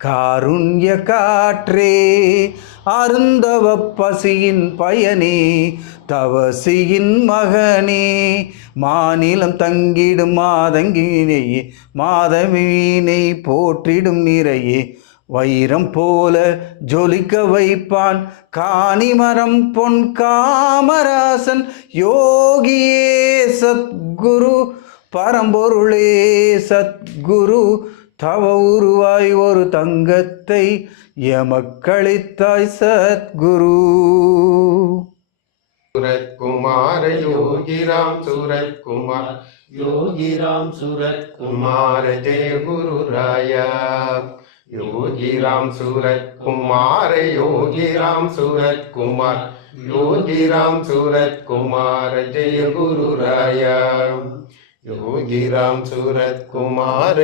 காருண்ய காற்றே அருந்தவ பசியின் பயனே தவசியின் மகனே மாநிலம் தங்கிடும் மாதங்கினையே மாதவீனை போற்றிடும் நிறையே வைரம் போல ஜொலிக்க வைப்பான் காணிமரம் பொன் காமராசன் யோகியே சத்குரு பரம்பொருளே சத்குரு தவ உருவாய் ஒரு தங்கத்தை எமக்களித்தாய் சத்குரு. सूरत कुमार योगी राम सूरत कुमार जय गुरु राया योगी राम सूरत कुमार जय गुरु राया योगी राम सूरत कुमार